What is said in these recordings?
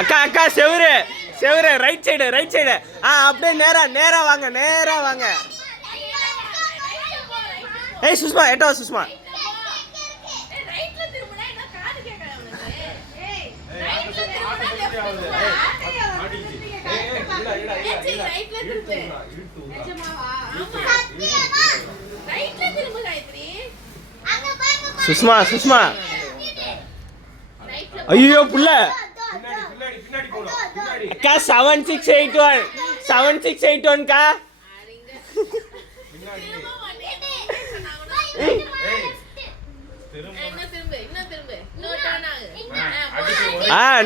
அக்கா அக்கா செவுரு செவுரு ரைட் சைடு அப்படியே நேரா வாங்க ஏய் சுஷ்மா எட்டோ சுஷ்மா சுஷ்மா ஐயோ புள்ள அக்கா 7681 கா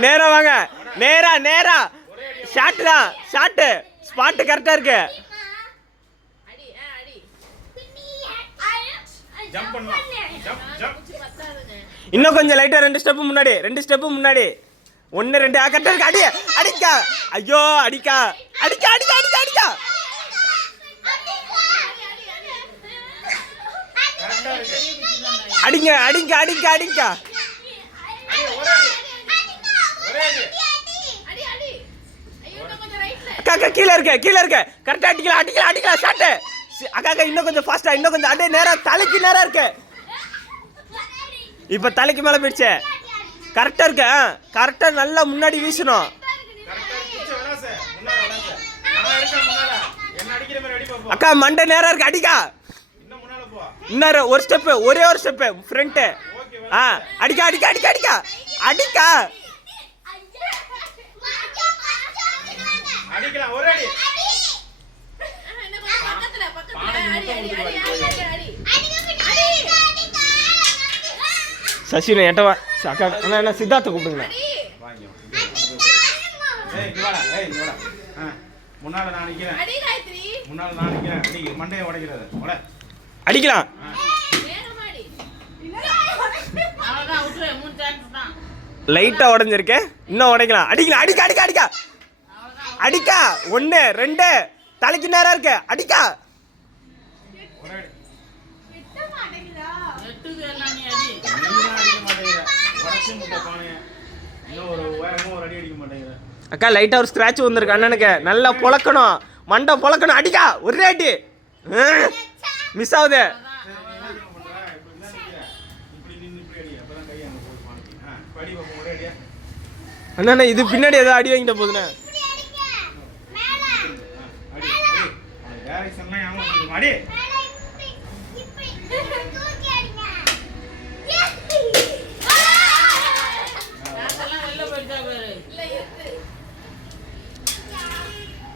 நேரா வாங்க நேரா ஷாட்டு ஸ்பாட் கரெக்டா இருக்கு இன்னும் கொஞ்சம் லைட்டா 2 ஸ்டெப் முன்னாடி 1 2 கரெக்டா இருக்கு அடிக்கா ஐயோ அடிக்கா அடிங்க அக்கா கீழ இருக்க கரெக்டா அடிக்கலாம் ஷாட் அக்கா இன்னும் கொஞ்சம் ஃபாஸ்டா இன்னும் கொஞ்சம் அப்படியே நேரா தலைக்கு நேரா இருக்கு இப்ப தலைக்கு மேல போயிடுச்சு கரெக்டா இருக்கு கரெக்டா நல்லா முன்னாடி வீசணும் அக்கா மண்டை நேரா இருக்கு அடிக்கா இன்னும் ஒரு ஸ்டெப் ஒரே ஒரு ஸ்டெப் ஃப்ரண்ட் அடிக்கா சசினை எட்டவா அக்கா என்ன சித்தார்த்த கூப்பிடுங்க அடிக்கலாம் லைட்டா உடைஞ்சிருக்கு இன்னும் உடைக்கலாம் அடிக்கா 1 2 தலைக்கு நேரா இருக்கு அடிக்கா அக்கா லைட்டா ஒரு ஸ்கிராட்ச் வந்திருக்கு அண்ணனுக்கு நல்லா பொளக்கணும் மண்டை பொளக்கணும் அடிக்கா ஒரே அடி மிஸ் ஆகுது அண்ணா இது பின்னாடி ஏதோ அடி வாங்கிட்ட போதுண்ணே